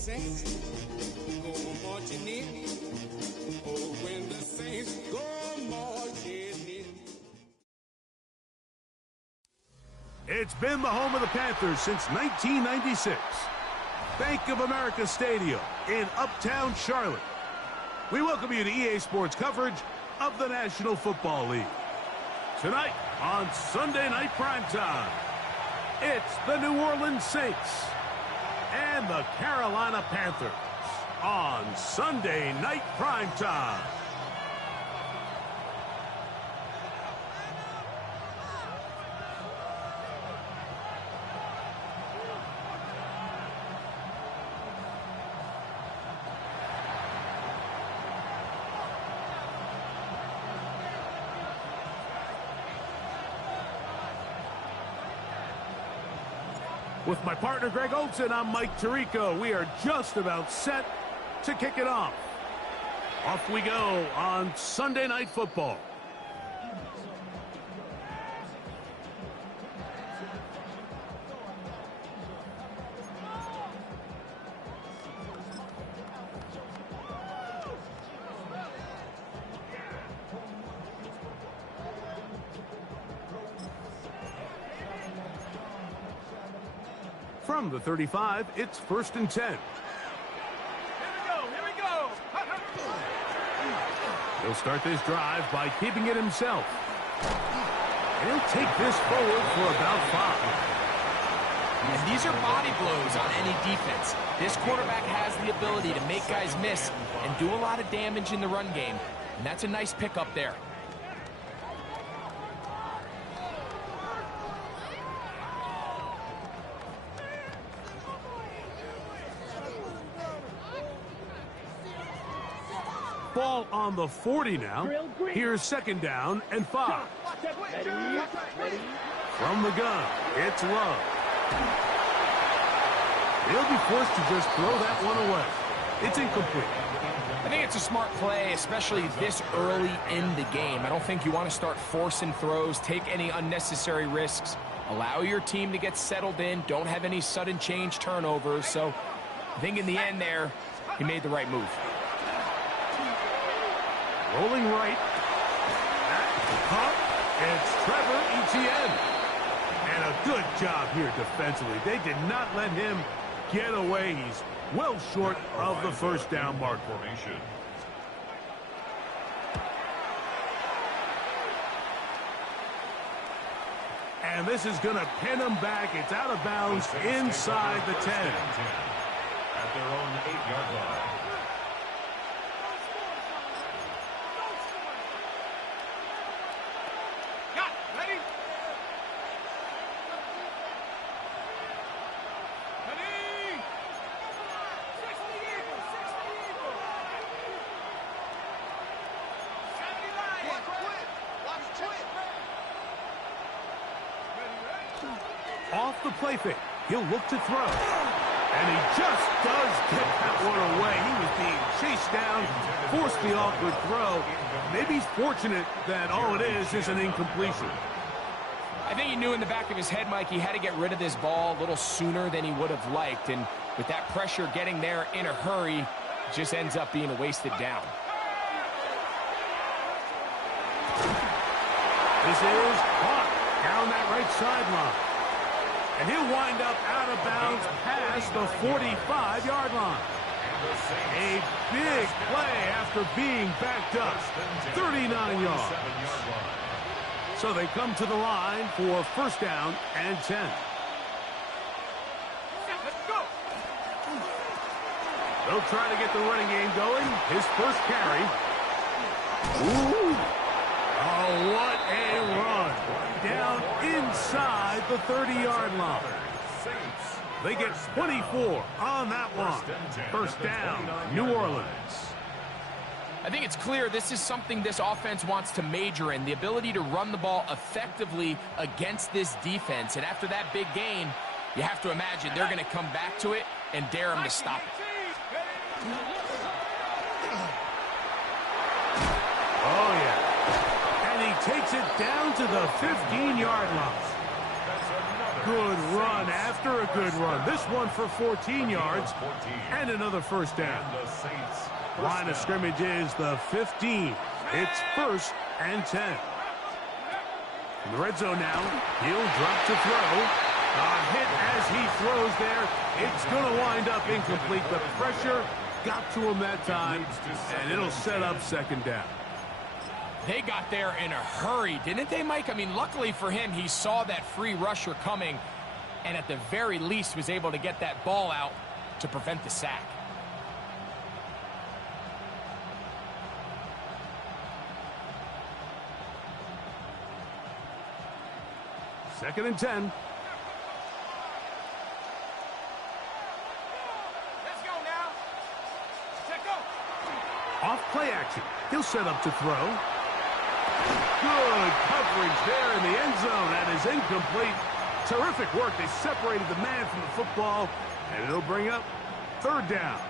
saints go marching in. Oh, when the saints go marching in. It's been the home of the Panthers since 1996. Bank of America Stadium in Uptown Charlotte. We welcome you to EA Sports coverage of the National Football League. Tonight on Sunday Night Primetime, it's the New Orleans Saints and the Carolina Panthers on Sunday Night Primetime. With my partner, Greg Olson, I'm Mike Tirico. We are just about set to kick it off. Off we go on Sunday Night Football. From the 35, it's 1st and 10. Here we go. He'll start this drive by keeping it himself. He'll take this forward for about 5. And these are body blows on any defense. This quarterback has the ability to make guys miss and do a lot of damage in the run game. And that's a nice pickup there. Ball on the 40 now. Here's 2nd down and 5. From the gun, it's Love. He'll be forced to just throw that one away. It's incomplete. I think it's a smart play, especially this early in the game. I don't think you want to start forcing throws, take any unnecessary risks. Allow your team to get settled in. Don't have any sudden change turnovers. So I think in the end there, he made the right move. Rolling right. Caught. It's Trevor Etienne. And a good job here defensively. They did not let him get away. He's well short of the 1st down mark. Formation. And this is going to pin him back. It's out of bounds inside the 10. At their own 8-yard line. Off the play fake. He'll look to throw. And he just does get that one away. He was being chased down, forced the awkward throw. Maybe he's fortunate that all it is an incompletion. I think he knew in the back of his head, Mike, he had to get rid of this ball a little sooner than he would have liked. And with that pressure getting there in a hurry, it just ends up being a wasted down. This is caught down that right sideline. And he'll wind up out of bounds past the 45-yard line. A big play after being backed up. 39 yards. So they come to the line for 1st down and 10. They'll try to get the running game going. His first carry. Ooh. Oh, what a run. Down inside the 30-yard line. They get 24 on that one. 1st down, New Orleans. I think it's clear this is something this offense wants to major in, the ability to run the ball effectively against this defense. And after that big gain, you have to imagine they're going to come back to it and dare him to stop it. Oh, yeah. And he takes it down to the 15-yard line. Good run after a good run. This one for 14 yards and another first down. Line of scrimmage is the 15. It's 1st and 10. In the red zone now, he'll drop to throw. A hit as he throws there. It's going to wind up incomplete. The pressure got to him that time, and it'll set up 2nd down. They got there in a hurry, didn't they, Mike? I mean, luckily for him, he saw that free rusher coming, and at the very least was able to get that ball out to prevent the sack. Second and 10. Let's go now. Check go. Off play action. He'll set up to throw. Good coverage there in the end zone. That is incomplete. Terrific work. They separated the man from the football, and it'll bring up 3rd down.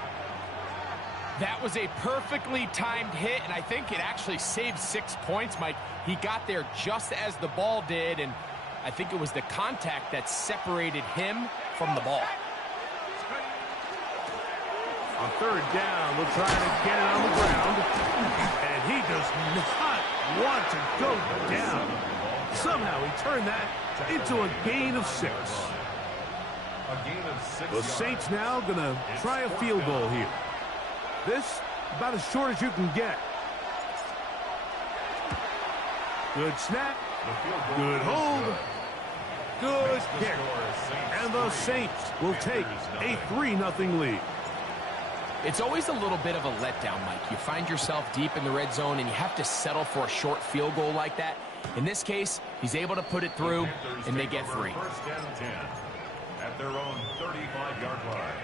That was a perfectly timed hit, and I think it actually saved 6 points, Mike. He got there just as the ball did, and I think it was the contact that separated him from the ball. On 3rd down, we'll try to get it on the ground. And he does not want to go down. Somehow he turned that into a gain of 6. The Saints now going to try a field goal here. This about as short as you can get. Good snap. Good hold. Good kick. And the Saints will take a 3-0 lead. It's always a little bit of a letdown, Mike. You find yourself deep in the red zone, and you have to settle for a short field goal like that. In this case, he's able to put it through, and they get 3. 1st and 10 at their own 35-yard line.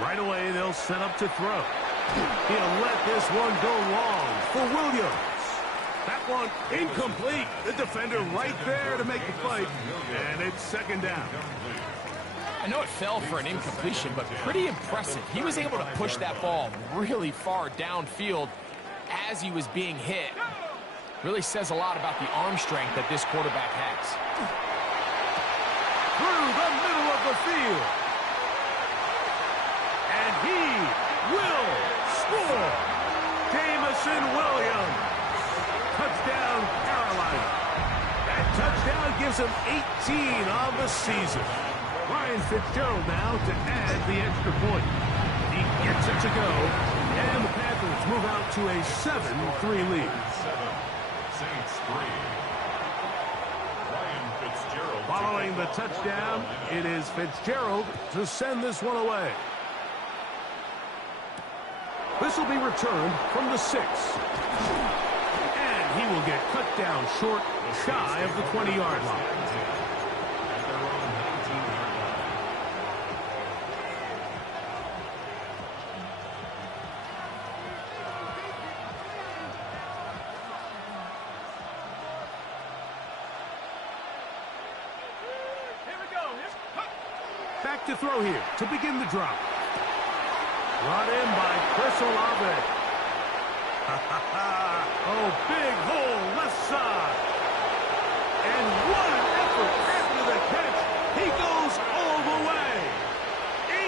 Right away, they'll set up to throw. He'll let this one go long for Williams. That one incomplete. The defender right there to make the fight, and it's 2nd down. I know it fell for an incompletion, but pretty impressive. He was able to push that ball really far downfield as he was being hit. Really says a lot about the arm strength that this quarterback has. Through the middle of the field. And he will score. Jamison Williams. Touchdown, Carolina. That touchdown gives him 18 on the season. Ryan Fitzgerald now to add the extra point. He gets it to go. And the Panthers move out to a 7-3 lead. Saints 3. Ryan Fitzgerald. Following the touchdown, it is Fitzgerald to send this one away. This will be returned from the 6. And he will get cut down short, shy of the 20-yard line. At their own 19-yard line. Back to throw here to begin the drop. Brought in by Chris Olave. Oh, big hole left side. And what an effort after the catch. He goes all the way.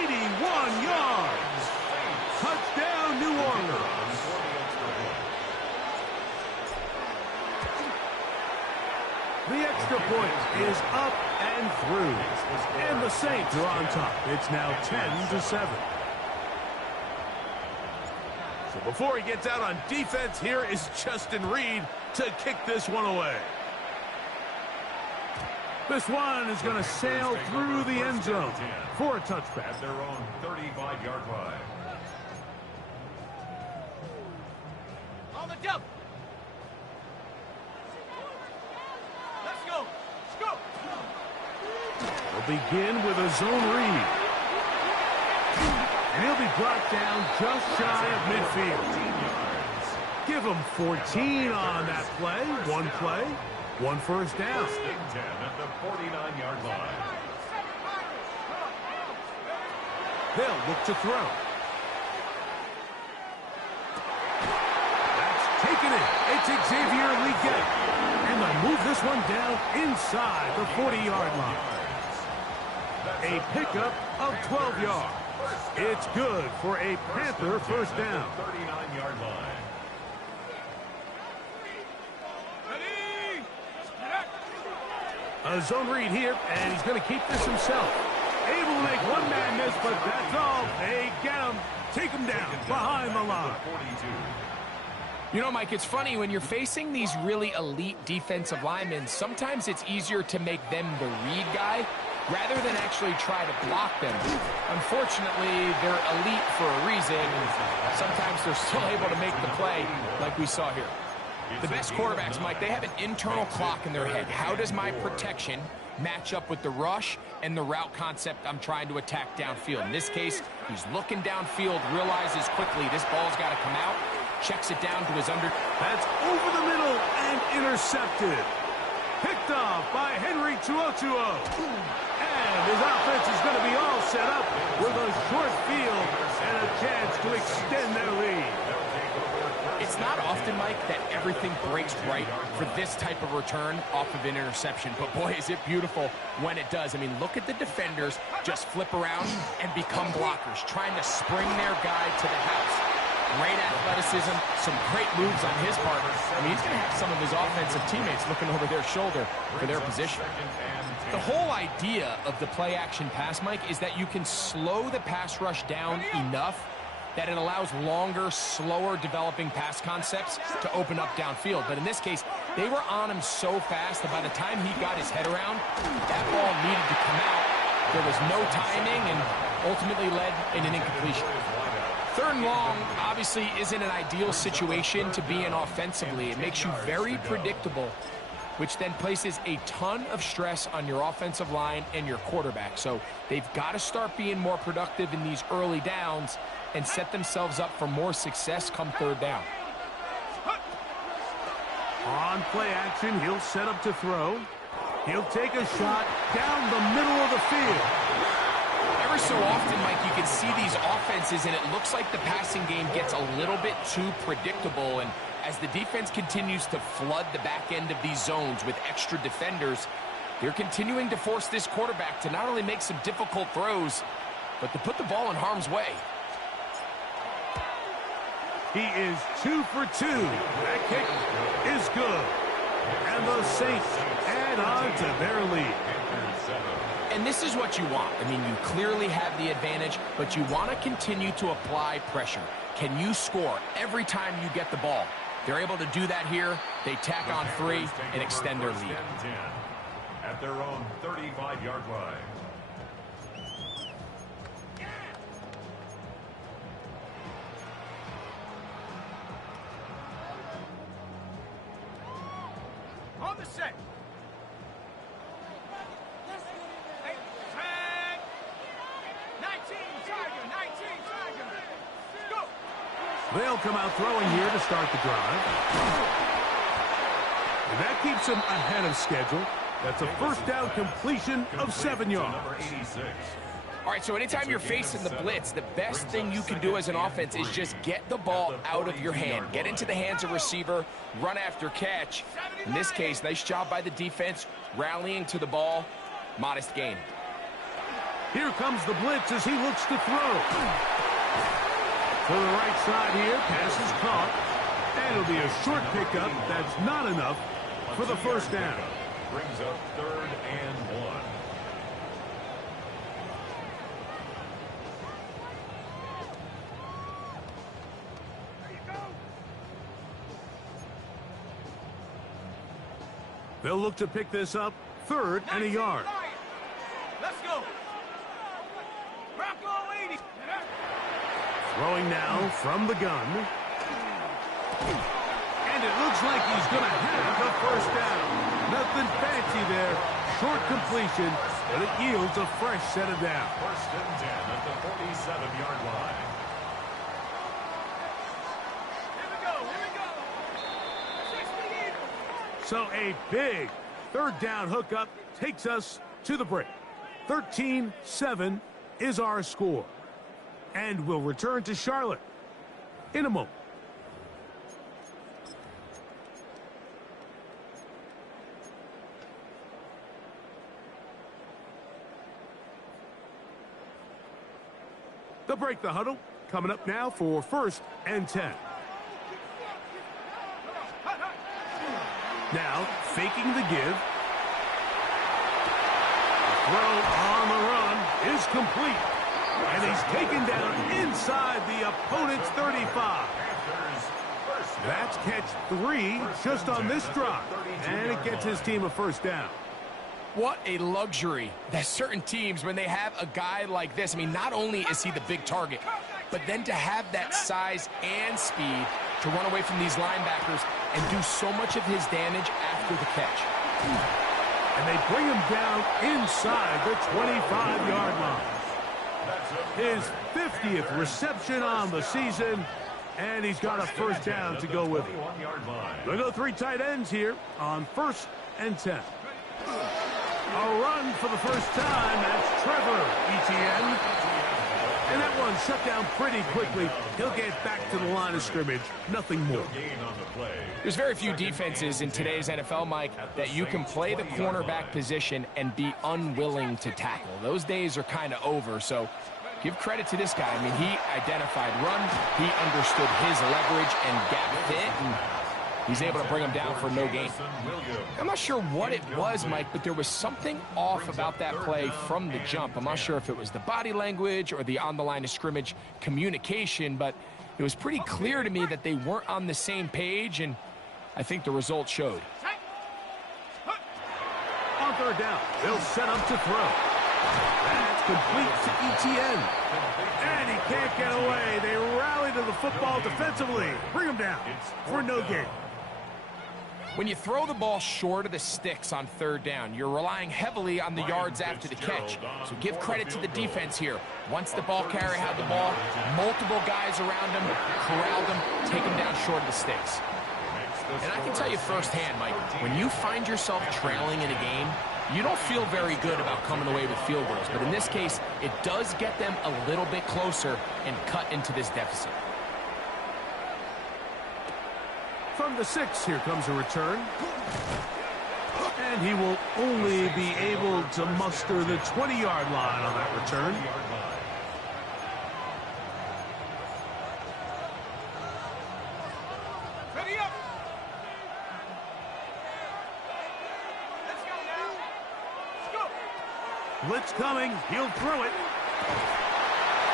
81 yards. Touchdown, New Orleans. The extra point is up and through. And the Saints are on top. It's now 10-7. So before he gets out on defense, here is Justin Reed to kick this one away. This one is going to sail through the end zone for a touchback. At their own 35-yard line. On the jump. Let's go. Let's go. We'll begin with a zone read. And he'll be brought down just shy of midfield. Give him 14 on that play. One play. One first down. First and 10 at the 49-yard line. They'll look to throw. That's taken it. It's Xavier Leggett. And they'll move this one down inside the 40-yard line. A pickup of 12 yards. It's good for a Panther first down. 39-yard line. A zone read here, and he's going to keep this himself. Able to make one man miss, but that's all. They get him. Take him down behind the line. You know, Mike, it's funny, when you're facing these really elite defensive linemen, sometimes it's easier to make them the read guy rather than actually try to block them. Unfortunately, they're elite for a reason, and sometimes they're still able to make the play like we saw here. The best quarterbacks, Mike, they have an internal clock in their head. How does my protection match up with the rush and the route concept I'm trying to attack downfield? In this case, he's looking downfield, realizes quickly this ball's got to come out, checks it down to his under. That's over the middle and intercepted. Picked off by Henry Tuotuo. And his offense is going to be all set up with a short field and a chance to extend their lead. It's not often, Mike, that everything breaks right for this type of return off of an interception. But, boy, is it beautiful when it does. I mean, look at the defenders just flip around and become blockers, trying to spring their guy to the house. Great athleticism, some great moves on his part. I mean, he's going to have some of his offensive teammates looking over their shoulder for their position. The whole idea of the play-action pass, Mike, is that you can slow the pass rush down enough that it allows longer, slower developing pass concepts to open up downfield. But in this case, they were on him so fast that by the time he got his head around, that ball needed to come out. There was no timing and ultimately led in an incompletion. Third and long obviously isn't an ideal situation to be in offensively. It makes you very predictable, which then places a ton of stress on your offensive line and your quarterback. So they've got to start being more productive in these early downs and set themselves up for more success come third down. On play action, he'll set up to throw. He'll take a shot down the middle of the field. Every so often, Mike, you can see these offenses, and it looks like the passing game gets a little bit too predictable. And as the defense continues to flood the back end of these zones with extra defenders, they're continuing to force this quarterback to not only make some difficult throws, but to put the ball in harm's way. He is 2 for 2. That kick is good. And the Saints add on to their lead. And this is what you want. I mean, you clearly have the advantage, but you want to continue to apply pressure. Can you score every time you get the ball? They're able to do that here. They tack on 3 and extend their lead. At their own 35-yard line. On the set. Hey, tag. 19 Tiger. Go. They'll come out throwing here to start the drive. And that keeps them ahead of schedule. That's a first down completion of 7 yards. Number 86. All right, so anytime you're facing the blitz, the best thing you can do as an offense is just get the ball out of your hand. Get into the hands of receiver, run after catch. In this case, nice job by the defense, rallying to the ball. Modest gain. Here comes the blitz as he looks to throw. To the right side here, pass is caught. And it'll be a short pickup. That's not enough for the first down. Brings up 3rd and 1. They'll look to pick this up 3rd and a yard. Let's go. Bronco 80. Throwing now from the gun. And it looks like he's going to have the first down. Nothing fancy there. Short completion, but it yields a fresh set of downs. 1st and 10 at the 47-yard line. Here we go. So a big third down hookup takes us to the break. 13-7 is our score. And we'll return to Charlotte in a moment. They'll break the huddle. Coming up now for 1st and 10. Now, faking the give. The throw on the run is complete. And he's taken down inside the opponent's 35. That's catch 3 just on this drive. And it gets his team a first down. What a luxury that certain teams, when they have a guy like this, I mean, not only is he the big target, but then to have that size and speed to run away from these linebackers and do so much of his damage after the catch. And they bring him down inside the 25-yard line. His 50th reception on the season, and he's got a first down to go with it. They'll go 3 tight ends here on 1st and 10. A run for the first time. That's Trevor Etienne. And that one shut down pretty quickly. He'll get back to the line of scrimmage. Nothing more. There's very few defenses in today's NFL, Mike, that you can play the cornerback position and be unwilling to tackle. Those days are kind of over, so give credit to this guy. I mean, he identified run, he understood his leverage and gap fit, and he's able to bring him down for no gain. I'm not sure what it was, Mike, but there was something off about that play from the jump. I'm not sure if it was the body language or the on-the-line of scrimmage communication, but it was pretty clear to me that they weren't on the same page, and I think the result showed. On 3rd down, they'll set up to throw. That's complete to Etienne. And he can't get away. They rally to the football defensively. Bring him down for no gain. When you throw the ball short of the sticks on 3rd down, you're relying heavily on the yards after the catch. So give credit to the defense here. Once the ball carrier had the ball, multiple guys around him, corralled him, take him down short of the sticks. And I can tell you firsthand, Mike, when you find yourself trailing in a game, you don't feel very good about coming away with field goals. But in this case, it does get them a little bit closer and cut into this deficit. From the 6, here comes a return. And he will only be able to muster the 20-yard line on that return. Ready up. Blitz coming. He'll throw it.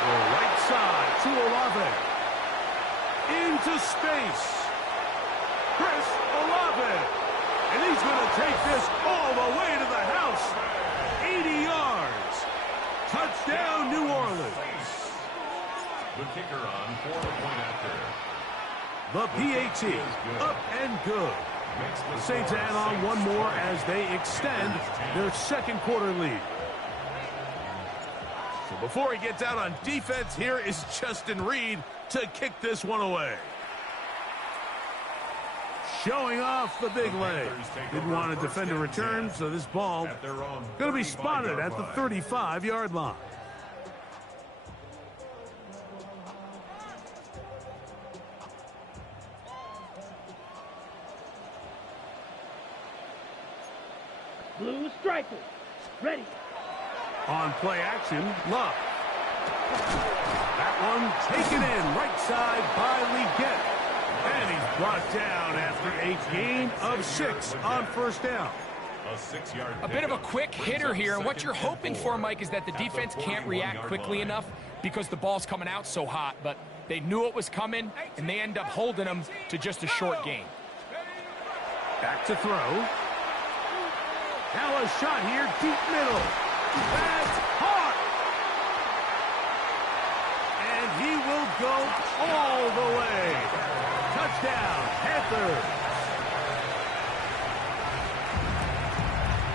The right side to Olave. Into space. Chris Olave. And he's going to take this all the way to the house. 80 yards. Touchdown, New Orleans. The kicker on for the point after. The PAT up and good. The Saints add on one more as they extend their 2nd quarter lead. So before he gets out on defense, here is Justin Reed to kick this one away. Showing off the big leg. Didn't want to defend a return, so this ball going to be spotted at the 35-yard line. Blue strikers, ready. On play action, Love. That one taken in right side by Leggett. And he's brought down after a gain of 6 on 1st down. A bit of a quick hitter here, and what you're hoping for, Mike, is that the defense can't react quickly enough because the ball's coming out so hot, but they knew it was coming, and they end up holding them to just a short gain. Back to throw. Now a shot here, deep middle. That's hard. And he will go all the way. Touchdown, Panthers.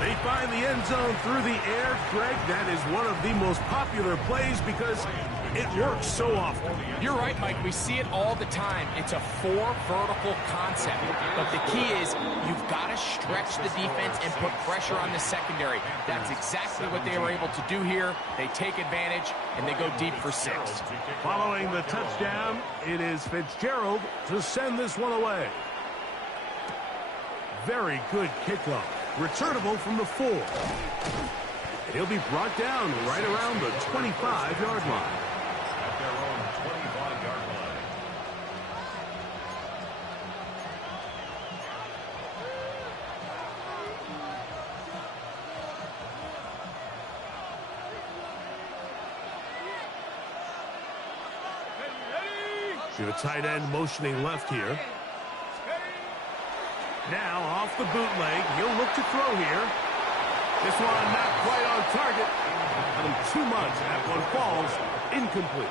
They find the end zone through the air. Greg, that is one of the most popular plays because It works so often. You're right, Mike. We see it all the time. It's a 4 vertical concept. But the key is you've got to stretch the defense and put pressure on the secondary. That's exactly what they were able to do here. They take advantage, and they go deep for 6. Following the touchdown, it is Fitzgerald to send this one away. Very good kickoff. Returnable from the 4. He'll be brought down right around the 25-yard line. At their own 25-yard line. See the tight end motioning left here. Now off the bootleg, he'll look to throw here. This one not quite on target. Too much. That one falls incomplete.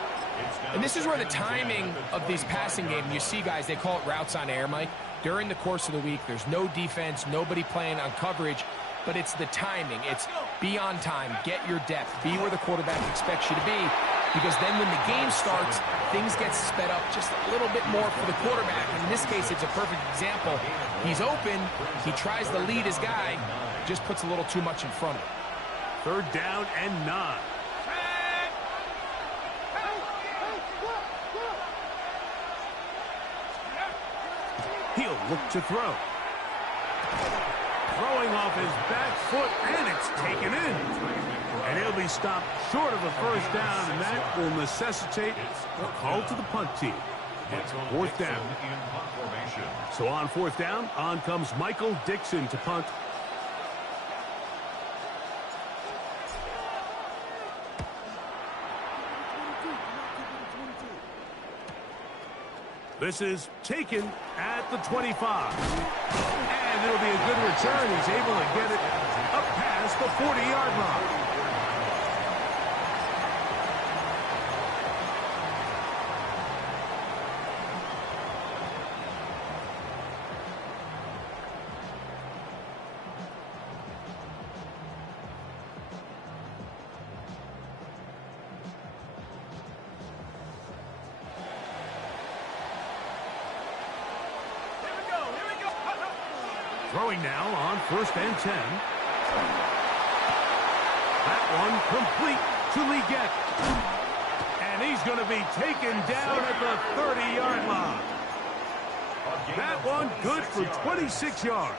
And this is where the timing of these passing game, you see guys, they call it routes on air, Mike. During the course of the week, there's no defense, nobody playing on coverage, but it's the timing. It's be on time, get your depth, be where the quarterback expects you to be, because then when the game starts, things get sped up just a little bit more for the quarterback. In this case, it's a perfect example. He's open, he tries to lead his guy, just puts a little too much in front of him. 3rd down and 9. He'll look to throw. Throwing off his back foot, and it's taken in. And he'll be stopped short of a 1st down, and that will necessitate a call to the punt team. It's 4th down. So on 4th down, on comes Michael Dixon to punt. This is taken at the 25. And it'll be a good return. He's able to get it up past the 40-yard line. Throwing now on 1st and 10. That one complete to Leggett. And he's going to be taken down at the 30-yard line. That one good for 26 yards.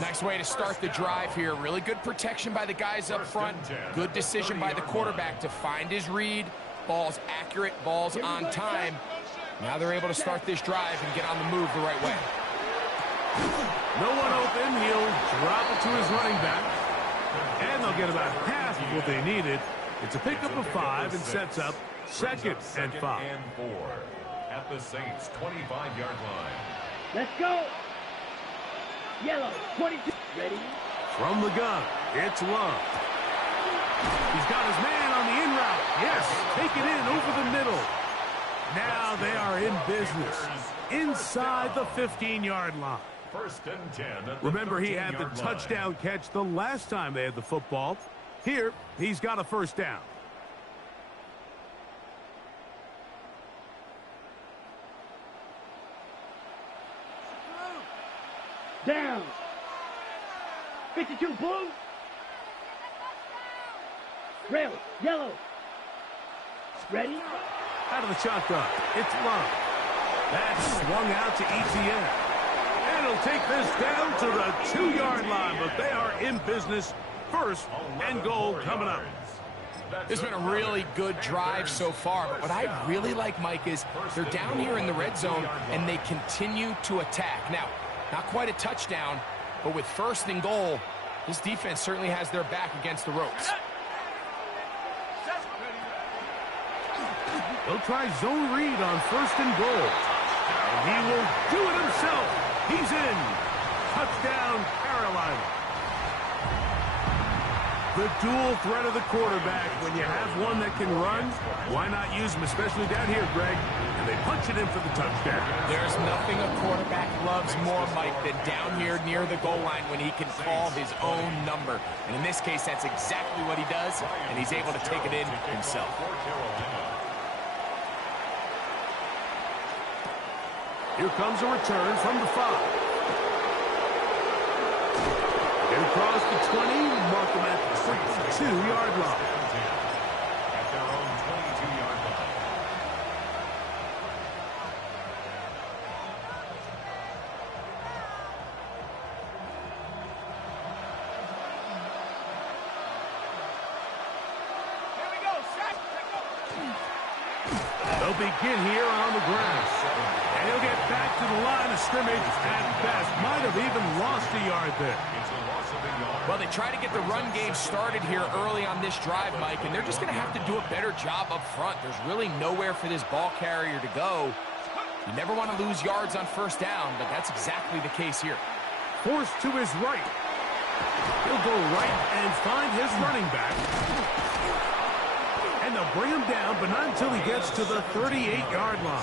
Nice way to start the drive here. Really good protection by the guys up front. Good decision by the quarterback to find his read. Ball's accurate, ball's on time. Now they're able to start this drive and get on the move the right way. No one open. He'll drop it to his running back. And they'll get about half of what they needed. It's a pickup of 5 and sets up 2nd and 5. And 4 at the Saints' 25-yard line. Let's go. Yellow, 22. Ready? From the gun, it's Love. He's got his man on the in route. Yes, take it in over the middle. Now they are in business inside the 15-yard line. 1st and 10. Remember, he had the touchdown catch the last time they had the football. Here, he's got a 1st down. Down. 52 blue. Red, yellow. Ready? Out of the shotgun, it's Love. That's swung out to ETN. And he'll take this down to the 2-yard line, but they are in business. 1st and goal coming up. It's been a really good drive so far, but what I really like, Mike, is they're down here in the red zone, and they continue to attack. Now, not quite a touchdown, but with 1st and goal, this defense certainly has their back against the ropes. He'll try zone read on 1st and goal. And he will do it himself. He's in. Touchdown, Carolina. The dual threat of the quarterback. When you have one that can run, why not use him, especially down here, Greg? And they punch it in for the touchdown. There's nothing a quarterback loves more, Mike, than down here near the goal line when he can call his own number. And in this case, that's exactly what he does, and he's able to take it in himself. Here comes a return from the 5. Get across the 20, mark them at the 62-yard line. At their own 22-yard line. Here we go, set. They'll begin here on the ground. And he'll get back to the line of scrimmage at best. Might have even lost a yard there. It's a loss of a yard. Well, they try to get the run game started here early on this drive, Mike, and they're just going to have to do a better job up front. There's really nowhere for this ball carrier to go. You never want to lose yards on first down, but that's exactly the case here. Forced to his right. He'll go right and find his running back. And they'll bring him down, but not until he gets to the 38-yard line.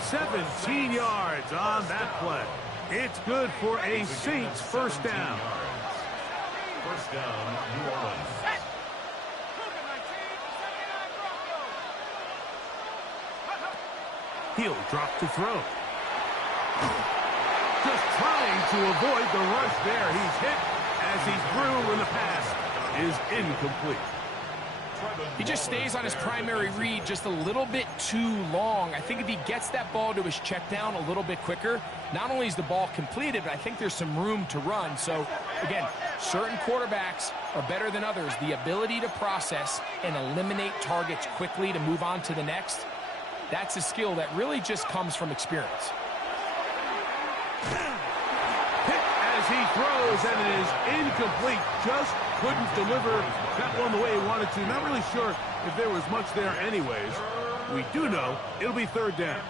17 yards on that play. It's good for a Saints first down. First down, New Orleans. He'll drop to throw. Just trying to avoid the rush there. He's hit as he's through, and the pass is incomplete. He just stays on his primary read just a little bit too long. I think if he gets that ball to his check down a little bit quicker, not only is the ball completed, but I think there's some room to run. So, again, certain quarterbacks are better than others. The ability to process and eliminate targets quickly to move on to the next, that's a skill that really just comes from experience. Hit as he throws, and it is incomplete. Just couldn't deliver that one the way he wanted to. Not really sure if there was much there anyways. We do know it'll be third down.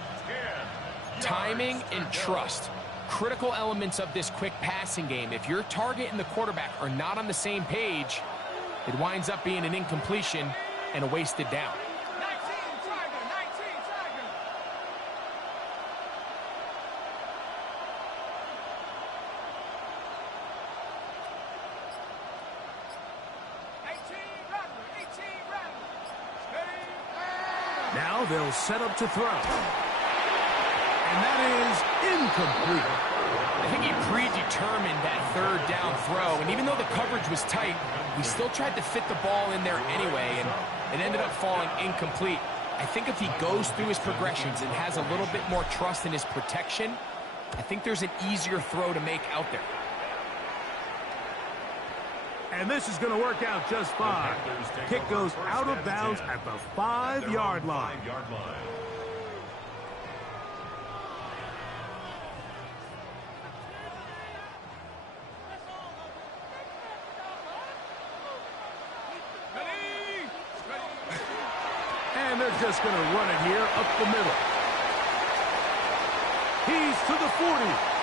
Timing and trust, critical elements of this quick passing game. If your target and the quarterback are not on the same page, it winds up being an incompletion and a wasted down. Now they'll set up to throw. And that is incomplete. I think he predetermined that third down throw, and even though the coverage was tight, he still tried to fit the ball in there anyway, and it ended up falling incomplete. I think if he goes through his progressions and has a little bit more trust in his protection, I think there's an easier throw to make out there. And this is going to work out just fine. Kick goes out of bounds at the 5-yard line. And they're just going to run it here up the middle. He's to the 40.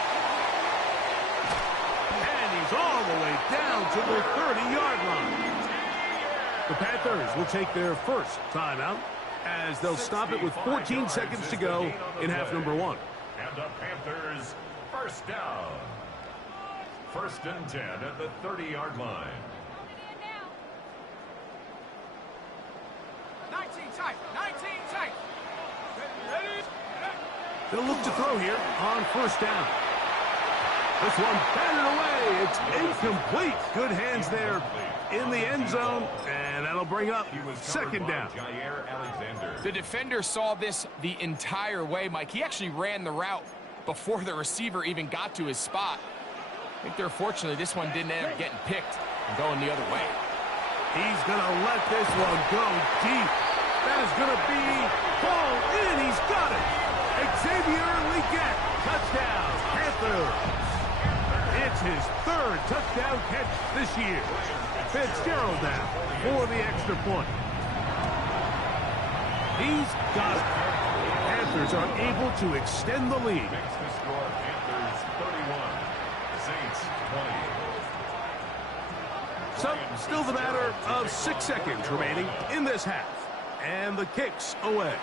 All the way down to the 30-yard line. The Panthers will take their first timeout as they'll stop it with 14 seconds to go in half number 1. And the Panthers first down. First and 10 at the 30-yard line. 19 tight, 19 tight. They'll look to throw here on first down. This one batted away. It's incomplete. Good hands there in the end zone, and that'll bring up second down. The defender saw this the entire way, Mike. He actually ran the route before the receiver even got to his spot. I think they're fortunately this one didn't end up getting picked and going the other way. He's going to let this one go deep. That is going to be ball in. He's got it. Xavier Leggett, touchdown, Panthers. It's his third touchdown catch this year. Fitzgerald now for the extra point. He's got it. Panthers are able to extend the lead. Makes the score Panthers 31, Saints 20. up, still the matter of 6 seconds remaining in this half. And the kick's away.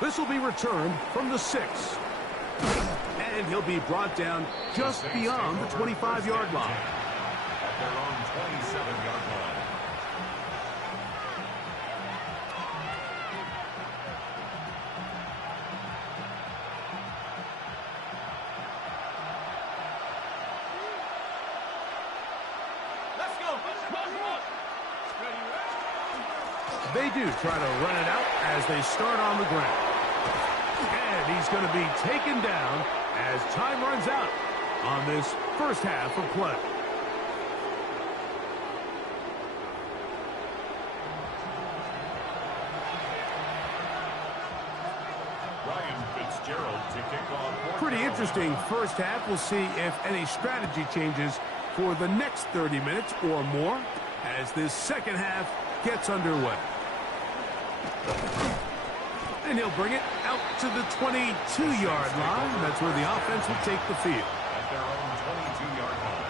This will be returned from the 6. And he'll be brought down just beyond the 25-yard line. At their own 27-yard line. They do try to run it out as they start on the ground. And he's going to be taken down as time runs out on this first half of play. Ryan Fitzgerald to kick off. Pretty interesting first half. We'll see if any strategy changes for the next 30 minutes or more as this second half gets underway. And he'll bring it out to the 22-yard line. That's where the offense will take the field. At their own 22-yard line.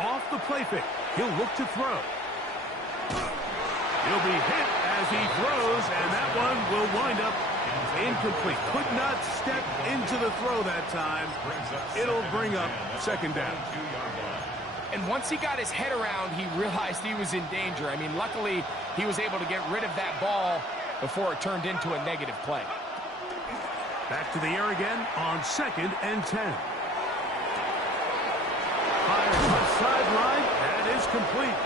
Off the play fake, he'll look to throw. He'll be hit as he throws, and that one will wind up incomplete. Could not step into the throw that time. It'll bring up second down. And once he got his head around, he realized he was in danger. I mean, luckily, he was able to get rid of that ball before it turned into a negative play. Back to the air again on 2nd and 10. Fires left sideline. That is complete.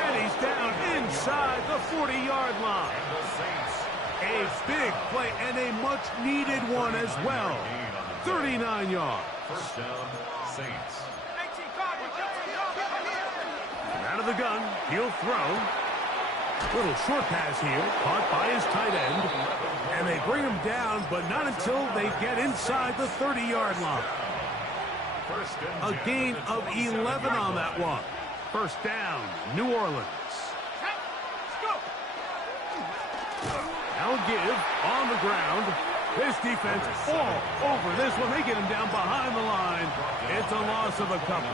And he's down inside the 40-yard line. A big play and a much-needed one as well. 39 yards. First down, Saints. And out of the gun, he'll throw. Little short pass here, caught by his tight end. And they bring him down, but not until they get inside the 30-yard line. A gain of 11 on that one. First down, New Orleans. Now give on the ground. This defense all over this one. They get him down behind the line. It's a loss of a couple.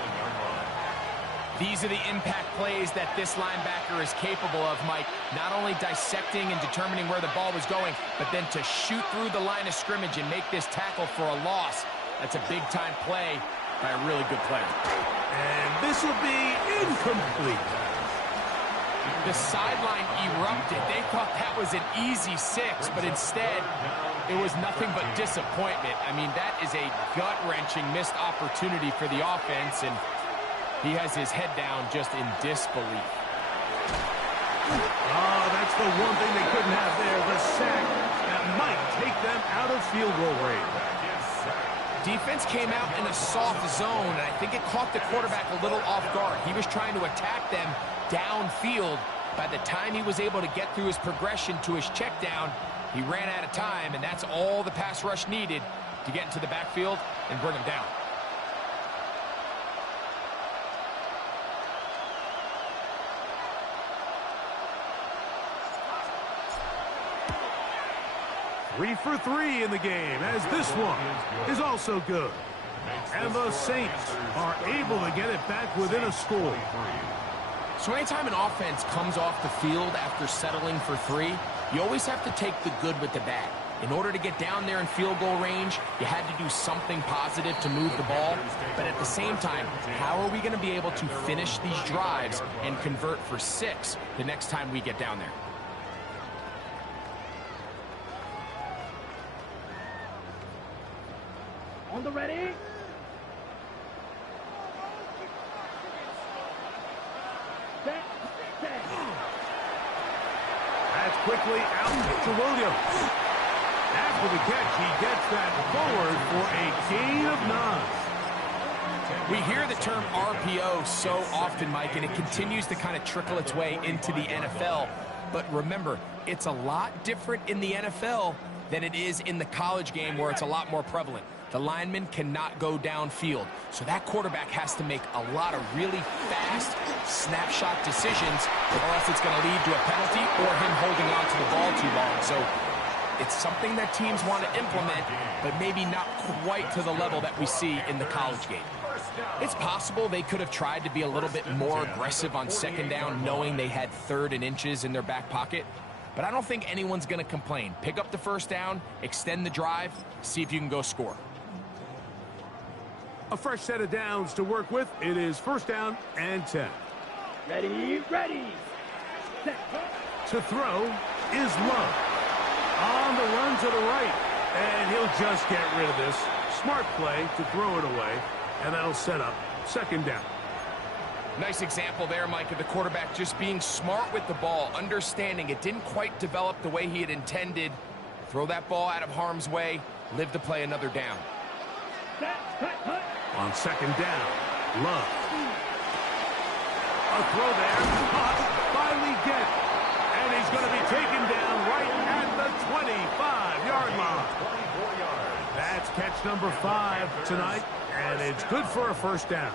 These are the impact plays that this linebacker is capable of, Mike. Not only dissecting and determining where the ball was going, but then to shoot through the line of scrimmage and make this tackle for a loss. That's a big-time play by a really good player. And this will be incomplete. The sideline erupted. They thought that was an easy 6, but instead, it was nothing but disappointment. I mean, that is a gut-wrenching missed opportunity for the offense, and he has his head down just in disbelief. Oh, that's the one thing they couldn't have there, the sack that might take them out of field goal range. Defense came out in a soft zone, and I think it caught the quarterback a little off guard. He was trying to attack them downfield. By the time he was able to get through his progression to his check down, he ran out of time, and that's all the pass rush needed to get into the backfield and bring him down. Three for 3 in the game, as this one is also good. And the Saints are able to get it back within a score. So anytime an offense comes off the field after settling for 3, you always have to take the good with the bad. In order to get down there in field goal range, you had to do something positive to move the ball. But at the same time, how are we going to be able to finish these drives and convert for 6 the next time we get down there? On the ready. Set. That's quickly out to Williams. After the catch, he gets that forward for a gain of 9. We hear the term RPO so often, Mike, and it continues to kind of trickle its way into the NFL. But remember, it's a lot different in the NFL than it is in the college game where it's a lot more prevalent. The lineman cannot go downfield, so that quarterback has to make a lot of really fast snapshot decisions, or else it's going to lead to a penalty or him holding on to the ball too long. So it's something that teams want to implement, but maybe not quite to the level that we see in the college game. It's possible they could have tried to be a little bit more aggressive on second down, knowing they had 3rd and inches in their back pocket. But I don't think anyone's going to complain. Pick up the first down, extend the drive, see if you can go score. A fresh set of downs to work with. It is 1st down and 10. Ready, ready. Set. To throw is Love. On the run to the right. And he'll just get rid of this. Smart play to throw it away. And that'll set up 2nd down. Nice example there, Mike, of the quarterback just being smart with the ball, understanding it didn't quite develop the way he had intended. Throw that ball out of harm's way, live to play another down. Set, cut. On 2nd down, Love. A throw there. Finally get. And he's going to be taken down right at the 25-yard line. 24 yards. That's catch number 5 tonight, and it's good for a 1st down.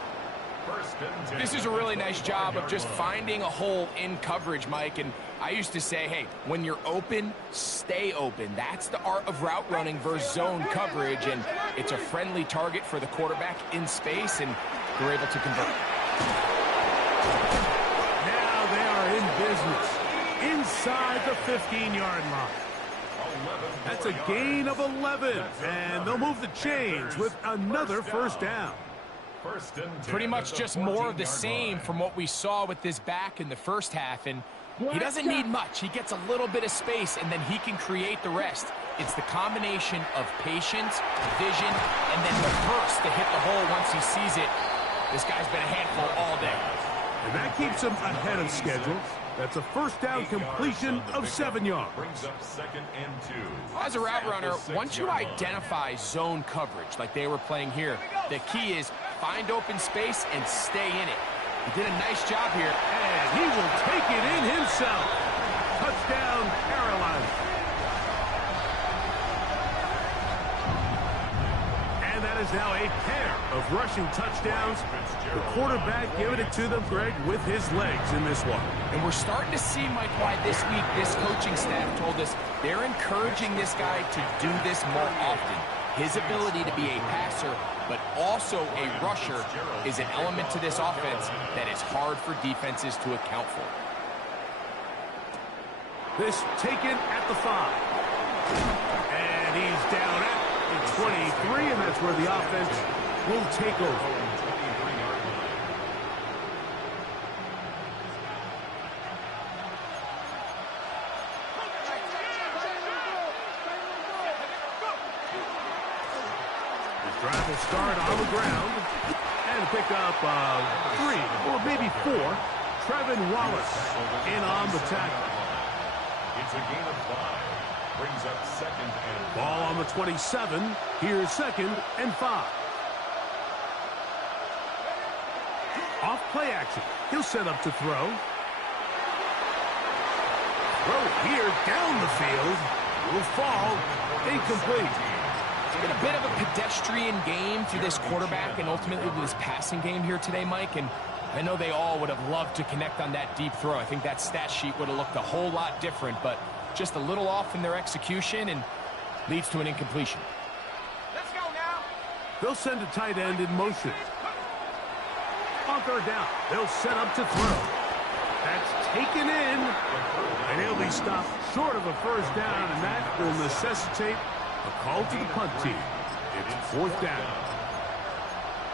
This is a really nice job of just finding a hole in coverage, Mike. And I used to say, hey, when you're open, stay open. That's the art of route running versus zone coverage. And it's a friendly target for the quarterback in space, and they're able to convert. Now they are in business inside the 15-yard line. That's a gain of 11, and they'll move the chains with another 1st down. Pretty much just more of the same from what we saw with this back in the first half, and he doesn't need much. He gets a little bit of space, and then he can create the rest. It's the combination of patience, vision, and then the burst to hit the hole once he sees it. This guy's been a handful all day. And that keeps him ahead of schedule. That's a 1st down completion of 7 yards. Brings up 2nd and 2. As a route runner, once you identify zone coverage like they were playing here, the key is find open space and stay in it. He did a nice job here. And he will take it in himself. Touchdown, Carolina. And that is now a pair of rushing touchdowns. The quarterback giving it to them, Greg, with his legs in this one. And we're starting to see, Mike, why this week this coaching staff told us they're encouraging this guy to do this more often. His ability to be a passer, but also a rusher, is an element to this offense that is hard for defenses to account for. This taken at the 5. And he's down at the 23, and that's where the offense will take over. Drive will start on the ground and pick up 3 or maybe 4. Trevin Wallace in on the tackle. It's a gain of 5. Brings up 2nd and Ball on the 27. Here's 2nd and 5. Off play action. He'll set up to throw. Throw here down the field. Will fall. Incomplete. It's been a bit of a pedestrian game for this quarterback and ultimately this passing game here today, Mike. And I know they all would have loved to connect on that deep throw. I think that stat sheet would have looked a whole lot different, but just a little off in their execution and leads to an incompletion. Let's go now. They'll send a tight end in motion. On 3rd down, they'll set up to throw. That's taken in, and he'll be stopped short of a 1st down, and that will necessitate a call to the punt team. It's 4th down.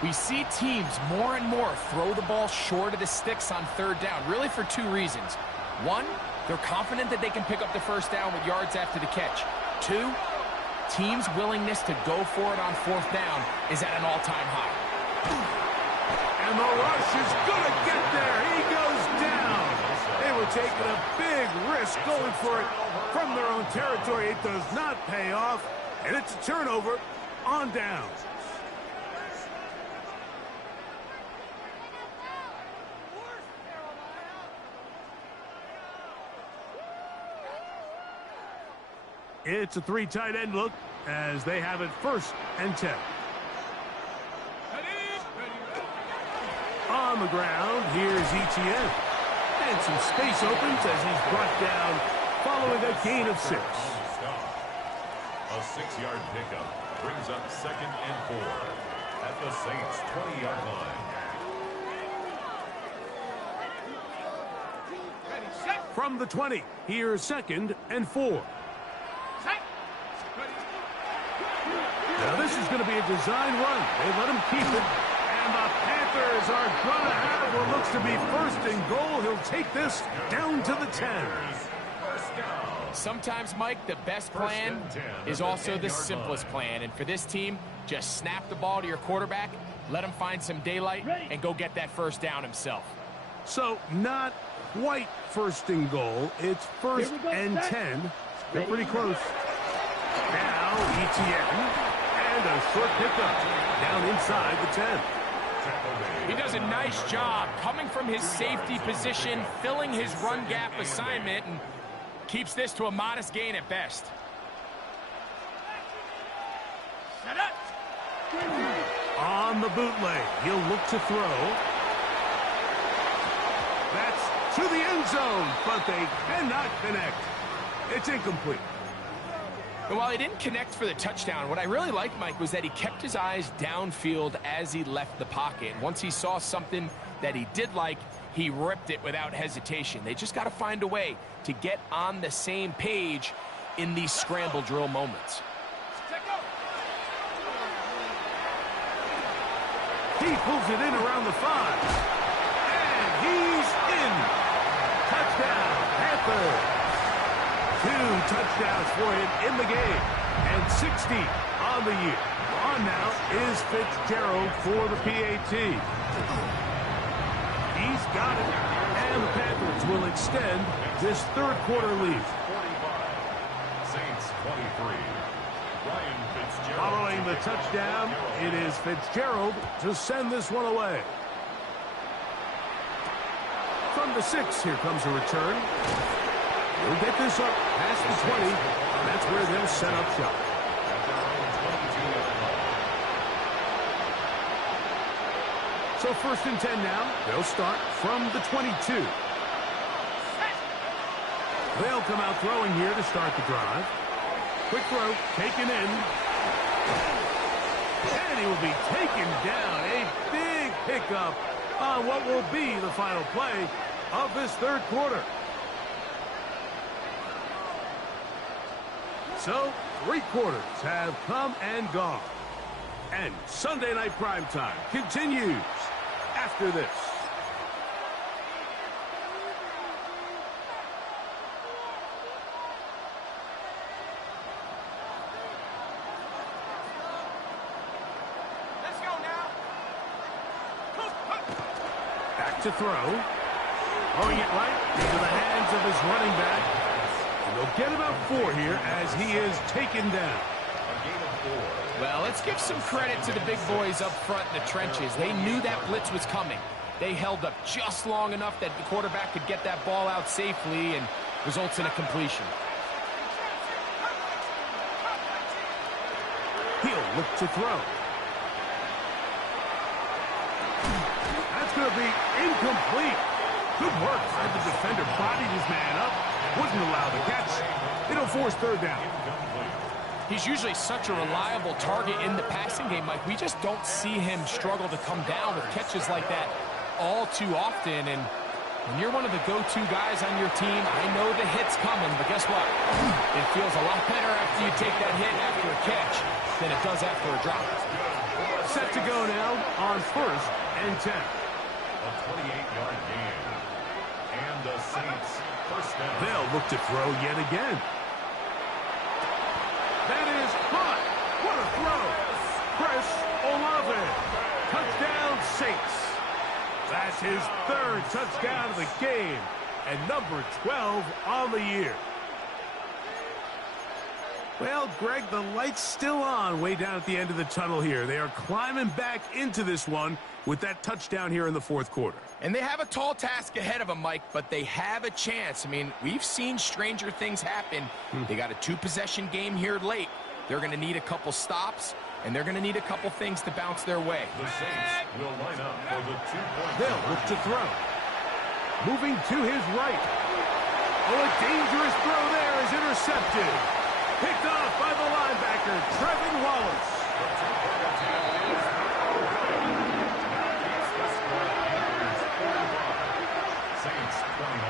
We see teams more and more throw the ball short of the sticks on 3rd down, really for 2 reasons. 1, they're confident that they can pick up the 1st down with yards after the catch. 2, teams' willingness to go for it on 4th down is at an all-time high. And the rush is going to get there. He goes down. They were taking a big risk going for it from their own territory. It does not pay off, and it's a turnover on downs. It's a 3 tight end look as they have it 1st and 10. On the ground, here's Etienne. And some space opens as he's brought down following a gain of 6. A 6-yard pickup brings up 2nd and 4 at the Saints' 20-yard line. From the 20, here's 2nd and 4. Now this is going to be a design run. They let him keep it. And the Panthers are going to have what looks to be 1st and goal. He'll take this down to the 10. Sometimes, Mike, the best plan is also the simplest plan. And for this team, just snap the ball to your quarterback, let him find some daylight, and go get that 1st down himself. So not quite 1st and goal. It's 1st and 10. They're pretty close. Now Etienne. And a short pickup down inside the 10. He does a nice job coming from his safety position, filling his run gap assignment, and keeps this to a modest gain at best. On the bootleg, he'll look to throw. That's to the end zone, but they cannot connect. It's incomplete. And while he didn't connect for the touchdown, what I really liked, Mike, was that he kept his eyes downfield as he left the pocket. Once he saw something that he did like, he ripped it without hesitation. They just got to find a way to get on the same page in these scramble drill moments. He pulls it in around the 5. And he's in. Touchdown, Panthers. 2 touchdowns for him in the game. And 60 on the year. On now is Fitzgerald for the PAT. He's got it. And the Panthers will extend this 3rd quarter lead. 45. Saints 23. Ryan Fitzgerald. Following the touchdown, it is Fitzgerald to send this one away. From the 6, here comes a return. He'll get this up past the 20. That's where they'll set up shop. So 1st and 10 now. They'll start from the 22. They'll come out throwing here to start the drive. Quick throw, taken in. And he will be taken down. A big pickup on what will be the final play of this 3rd quarter. So, 3 quarters have come and gone. And Sunday Night Primetime continues after this. Let's go now. Back to throw. Throwing it right into the hands of his running back. And they'll get about 4 here as he is taken down. Well, let's give some credit to the big boys up front in the trenches. They knew that blitz was coming. They held up just long enough that the quarterback could get that ball out safely and results in a completion. He'll look to throw. That's going to be incomplete. Good work. The defender bodied his man up. Wouldn't allow the catch. It'll force 3rd down. He's usually such a reliable target in the passing game, Mike. We just don't see him struggle to come down with catches like that all too often. And when you're one of the go-to guys on your team, I know the hit's coming, but guess what? It feels a lot better after you take that hit after a catch than it does after a drop. Set to go now on 1st and 10. A 28-yard gain. And the Saints 1st down. They'll look to throw yet again. That is caught. What a throw. Chris Olave. Touchdown Saints. That's his 3rd touchdown of the game. And number 12 on the year. Well, Greg, the light's still on way down at the end of the tunnel here. They are climbing back into this one with that touchdown here in the fourth quarter. And they have a tall task ahead of them, Mike, but they have a chance. I mean, we've seen stranger things happen. They got a two-possession game here late. They're going to need a couple stops, and they're going to need a couple things to bounce their way. The Saints will line up for the 2-point. They'll look to throw. Moving to his right. Oh, a dangerous throw there is intercepted. Picked off by the linebacker, Trevin Wallace. Saints 29.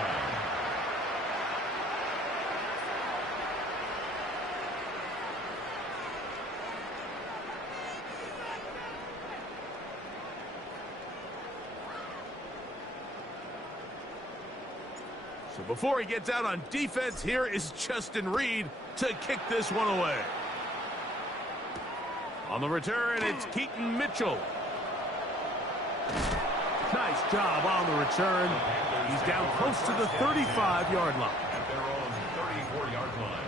So before he gets out on defense, here is Justin Reed to kick this one away. On the return, it's Keaton Mitchell. Nice job on the return. He's down close to the 35-yard line. At their own 34-yard line.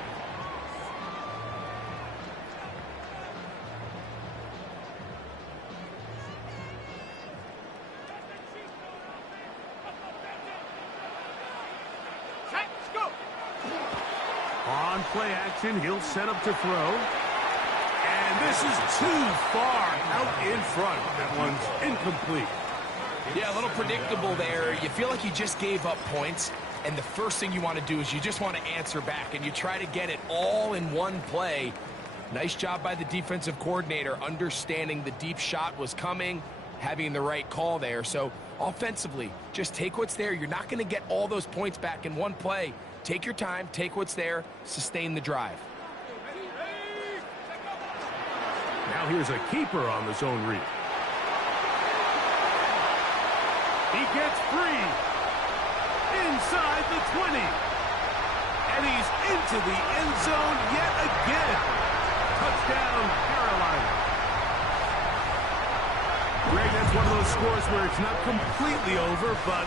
On play action, he'll set up to throw. And this is too far out in front. That one's incomplete. Yeah, a little predictable there. You feel like you just gave up points, and the first thing you want to do is you just want to answer back, and you try to get it all in one play. Nice job by the defensive coordinator, understanding the deep shot was coming, having the right call there. So offensively, just take what's there. You're not going to get all those points back in one play. Take your time, take what's there, sustain the drive. Now here's a keeper on the zone read. He gets free inside the 20. And he's into the end zone yet again. Touchdown, Carolina. Greg, that's one of those scores where it's not completely over, but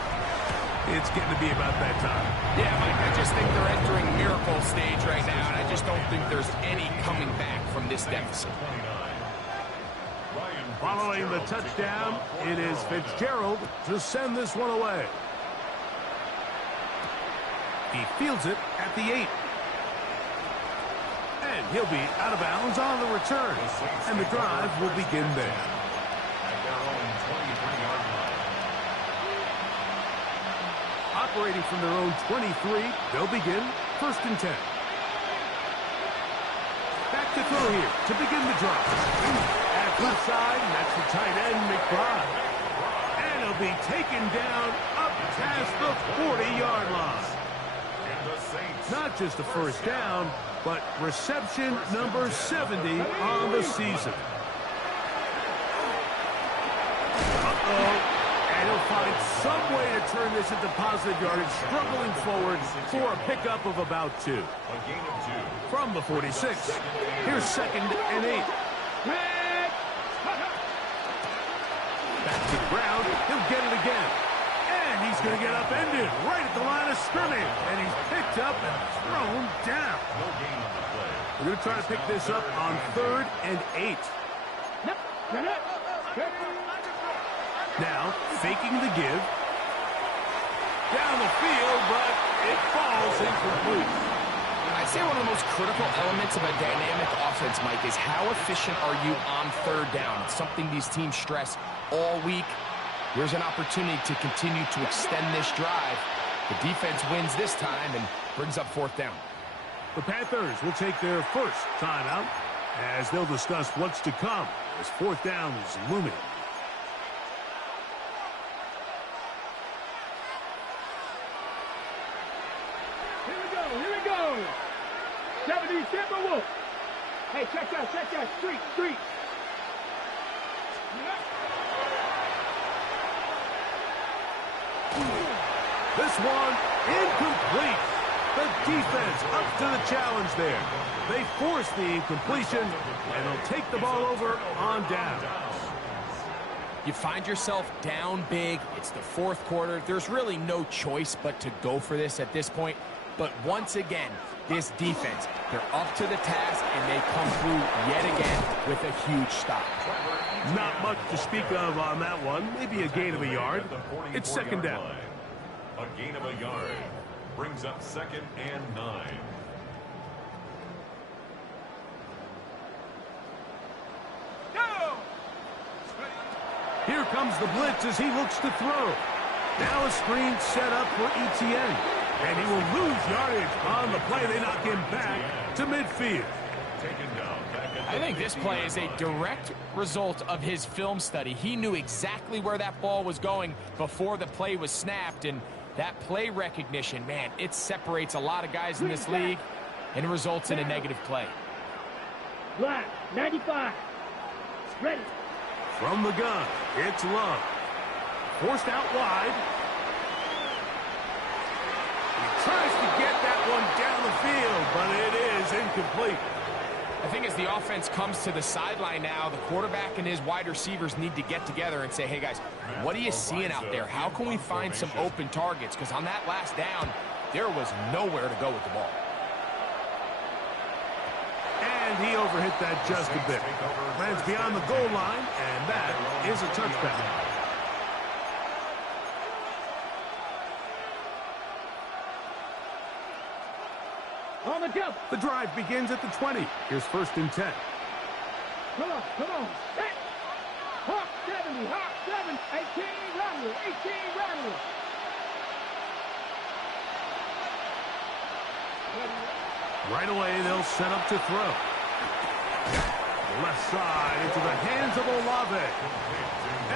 it's getting to be about that time. Yeah, Mike, I just think they're entering miracle stage right now, and I just don't think there's any coming back from this deficit. Following the touchdown, it is Fitzgerald to send this one away. He fields it at the 8. And he'll be out of bounds on the return. And the drive will begin there. At their own 23-yard line. Operating from their own 23, they'll begin 1st and 10. Back to throw here to begin the drive. At left side, and that's the tight end, McBride. And he'll be taken down up past the 40-yard line. Not just a first down, but reception number 70 on the season. And he'll find some way to turn this into positive yardage, struggling forward for a pickup of about 2. A gain of 2. From the 46, here's 2nd and 8. Back to the ground, he'll get it again. And he's going to get upended right at the line of scrimmage. And he's picked up and thrown down. No gain on the play. We're going to try to pick this up on 3rd and 8. Now, faking the give. Down the field, but it falls incomplete. I'd say one of the most critical elements of a dynamic offense, Mike, is how efficient are you on 3rd down? It's something these teams stress all week. Here's an opportunity to continue to extend this drive. The defense wins this time and brings up 4th down. The Panthers will take their first timeout as they'll discuss what's to come as 4th down is looming. Here we go. 70 Timberwolves. Hey, check that. Street. This one incomplete. The defense up to the challenge there. They force the incompletion, and they'll take the ball over on down. You find yourself down big. It's the 4th quarter. There's really no choice but to go for this at this point. But once again, this defense, they're up to the task, and they come through yet again with a huge stop. Not much to speak of on that one. Maybe a gain of a yard. It's second down. A gain of a yard brings up 2nd and 9. Here comes the blitz as he looks to throw. Now a screen set up for Etienne. And he will lose yardage on the play. They knock him back to midfield. I think this play is a direct result of his film study. He knew exactly where that ball was going before the play was snapped. And that play recognition, man, it separates a lot of guys in this league and results in a negative play. Black, 95. Ready. From the gun, it's Love. Forced out wide. He tries to get that one down the field, but it is incomplete. I think as the offense comes to the sideline now, the quarterback and his wide receivers need to get together and say, hey, guys, what are you seeing out there? How can we find some open targets? Because on that last down, there was nowhere to go with the ball. And he overhit that just a bit. Lands beyond the goal line, and that is a touchback. On the jump. The drive begins at the 20. Here's 1st and 10. Come on. Set. Hawk 70. Hawk 7. 18 runner. 18 runner. Right away, they'll set up to throw. Left side into the hands of Olave.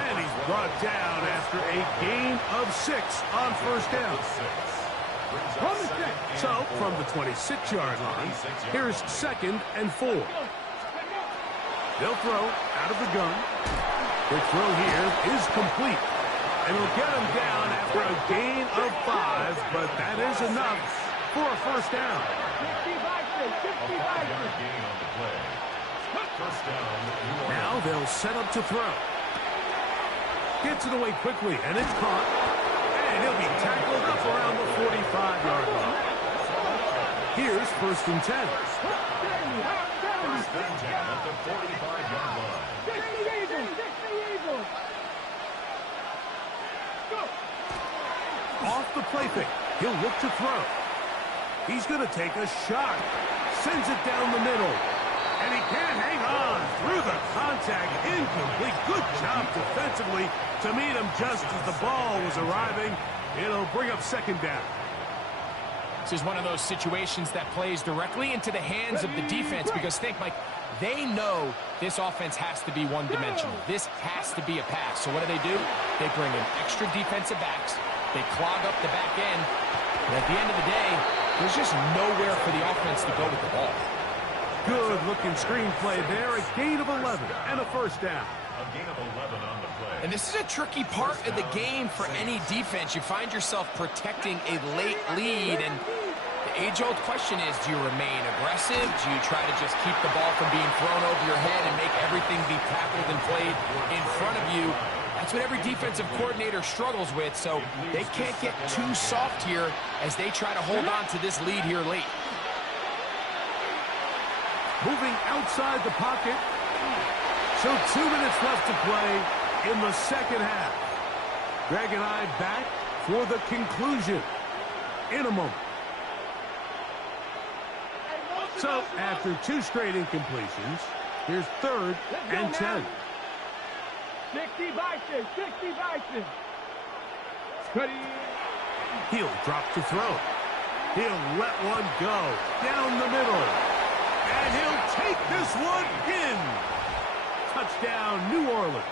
And he's brought down after a gain of 6 on 1st down. So, from the 26-yard line, here's 2nd and 4. They'll throw out of the gun. The throw here is complete. And will get him down after a gain of 5, but that is enough for a 1st down. Now they'll set up to throw. Gets it away quickly, and it's caught. And he'll be tackled up around the 45-yard line. Here's 1st and 10. 1st and 10 at the 45-yard line. Off the play fake. He'll look to throw. He's going to take a shot. Sends it down the middle. And he can't hang on through the contact. Incomplete. Good job defensively to meet him just as the ball was arriving. It'll bring up 2nd down. This is one of those situations that plays directly into the hands of the defense because think, Mike, they know this offense has to be one-dimensional. This has to be a pass. So what do? They bring in extra defensive backs. They clog up the back end. And at the end of the day, there's just nowhere for the offense to go with the ball. Good-looking screenplay there. A gain of 11 and a 1st down. A gain of 11 on the play. And this is a tricky part of the game for any defense. You find yourself protecting a late lead, and the age-old question is, do you remain aggressive? Do you try to just keep the ball from being thrown over your head and make everything be tackled and played in front of you? That's what every defensive coordinator struggles with, so they can't get too soft here as they try to hold on to this lead here late. Moving outside the pocket. So 2 minutes left to play in the 2nd half. Greg and I back for the conclusion in a moment. So after 2 straight incompletions, here's 3rd and 10. 60 Bison. He'll drop to throw. He'll let one go down the middle. And he'll take this one in. Touchdown, New Orleans.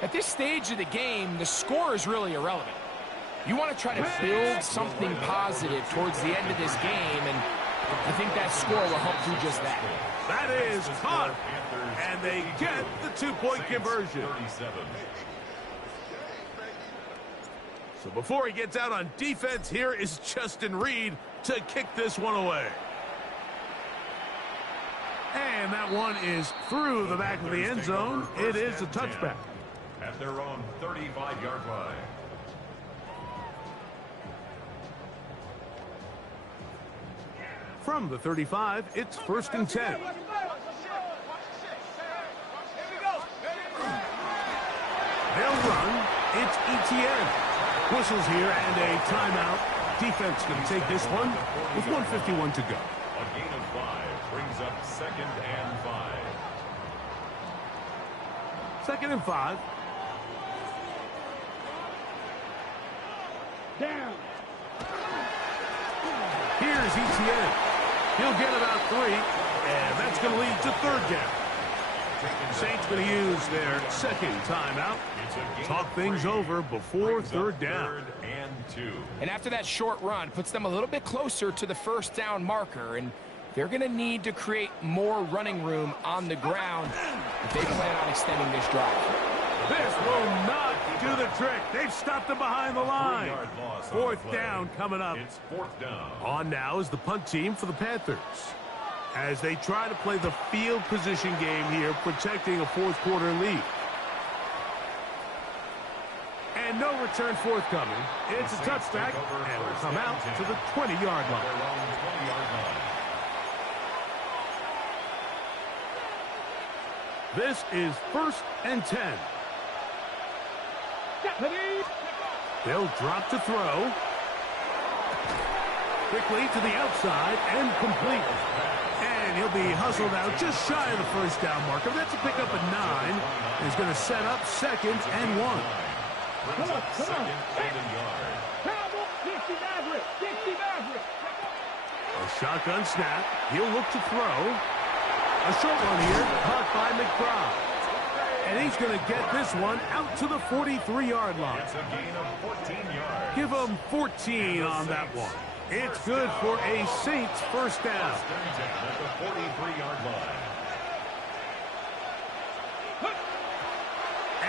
At this stage of the game, the score is really irrelevant. You want to try to build something positive towards the end of this game, and I think that score will help do just that. That is caught, and they get the 2-point conversion. So before he gets out on defense, here is Justin Reed to kick this one away. And that one is through the back of the end zone. It is a touchback. At their own 35-yard line. From the 35, it's 1st and 10. They'll run. It's ETN. Whistles here and a timeout. Defense going to take this one with 1:51 to go. A gain of 5 brings up 2nd and 5. 2nd and 5. Down. Here's ETN. He'll get about 3, and that's going to lead to 3rd down. Saints going to use their 2nd timeout. Talk things over before 3rd down. 3rd and 2. And after that short run, puts them a little bit closer to the 1st down marker, and they're going to need to create more running room on the ground if they plan on extending this drive. This will not do the trick. They've stopped them behind the line. 4th down coming up. It's 4th down. On now is the punt team for the Panthers, as they try to play the field position game here, protecting a 4th quarter lead. And no return forthcoming. It's a touchback, and will come out to the 20-yard line. This is 1st and 10. They'll drop to throw. Quickly to the outside and complete. And he'll be hustled out just shy of the 1st down marker. That's a pickup at 9. He's going to set up 2nd and 1. Come on, come on. Cowboy, 60 Maverick, 60 Maverick. A shotgun snap. He'll look to throw. A short one here, caught by McBride. And he's going to get this one out to the 43-yard line. It's a gain of 14 yards. Give him 14 on that one. It's good for a Saints 1st down. 1st and 10 at the 43-yard line.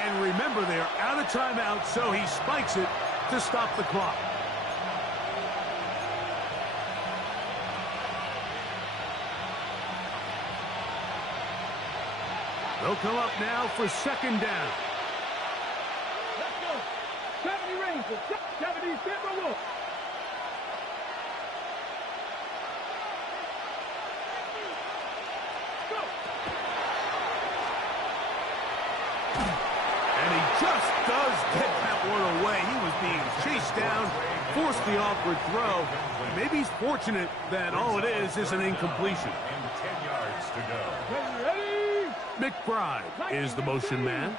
And remember, they're out of timeout, so he spikes it to stop the clock. They'll come up now for 2nd down. Let's go. 70 Rangers, 70 Timberwolves. Go. And he just does get that one away. He was being chased down, forced the awkward throw. Maybe he's fortunate that all it is an incompletion. And 10 yards to go. Ready? McBride is the motion man.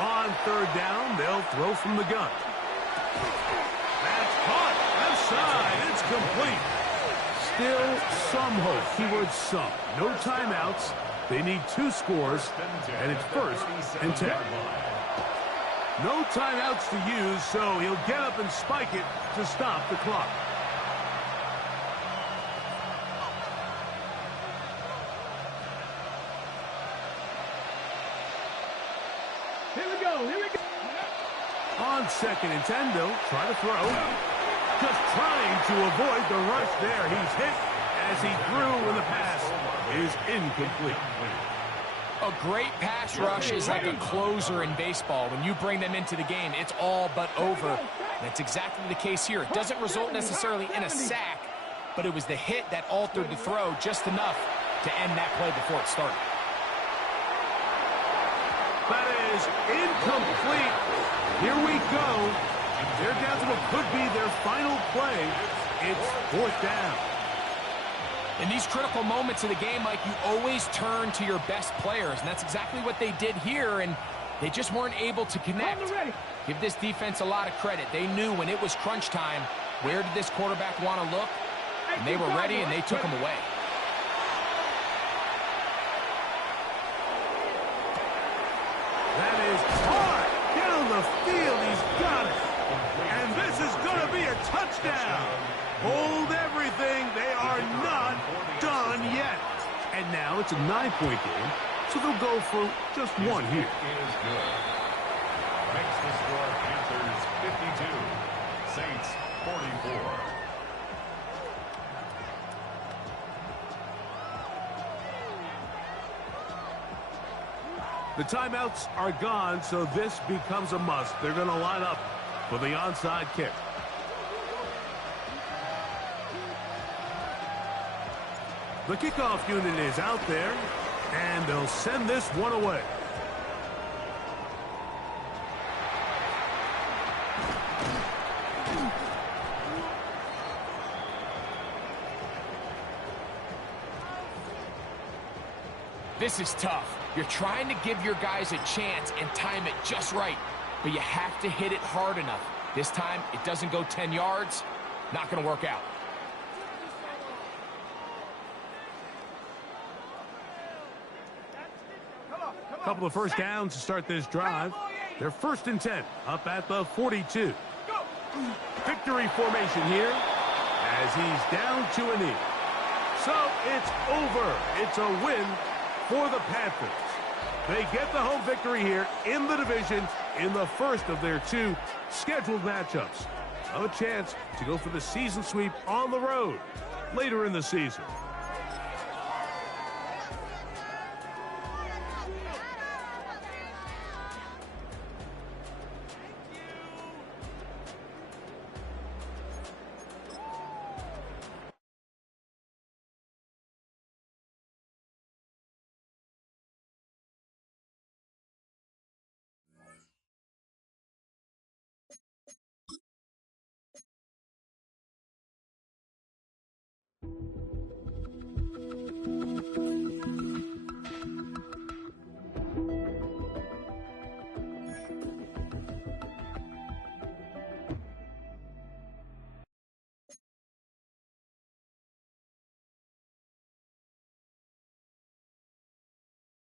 On 3rd down, they'll throw from the gun. That's caught. Left side. It's complete. Still some hope. Keyword some. No timeouts. They need 2 scores, and it's 1st and 10. No timeouts to use, so he'll get up and spike it to stop the clock. Here we go, here we go. On 2nd and 10, they'll try to throw. Just trying to avoid the rush there. He's hit as he threw, and the pass is incomplete. A great pass rush is like a closer in baseball. When you bring them into the game, it's all but over. And that's exactly the case here. It doesn't result necessarily in a sack, but it was the hit that altered the throw just enough to end that play before it started. That is incomplete. Here we go. They're down to what could be their final play. It's 4th down. In these critical moments of the game, Mike, you always turn to your best players, and that's exactly what they did here, and they just weren't able to connect. Give this defense a lot of credit. They knew when it was crunch time, where did this quarterback want to look, and they were ready, and they took him away. That is hard down the field. He's got it. And this is going to be a touchdown. Hold everything. They are not done yet. And now it's a 9-point game, so they'll go for just one here. Is good. Makes the score Panthers 52, Saints 44. The timeouts are gone, so this becomes a must. They're going to line up for the onside kick. The kickoff unit is out there, and they'll send this one away. This is tough. You're trying to give your guys a chance and time it just right, but you have to hit it hard enough. This time, it doesn't go 10 yards. Not going to work out. Couple of first downs to start this drive. They're 1st and 10, up at the 42. Victory formation here as he's down to a knee. So it's over. It's a win for the Panthers. They get the home victory here in the division in the first of their 2 scheduled matchups. A chance to go for the season sweep on the road later in the season.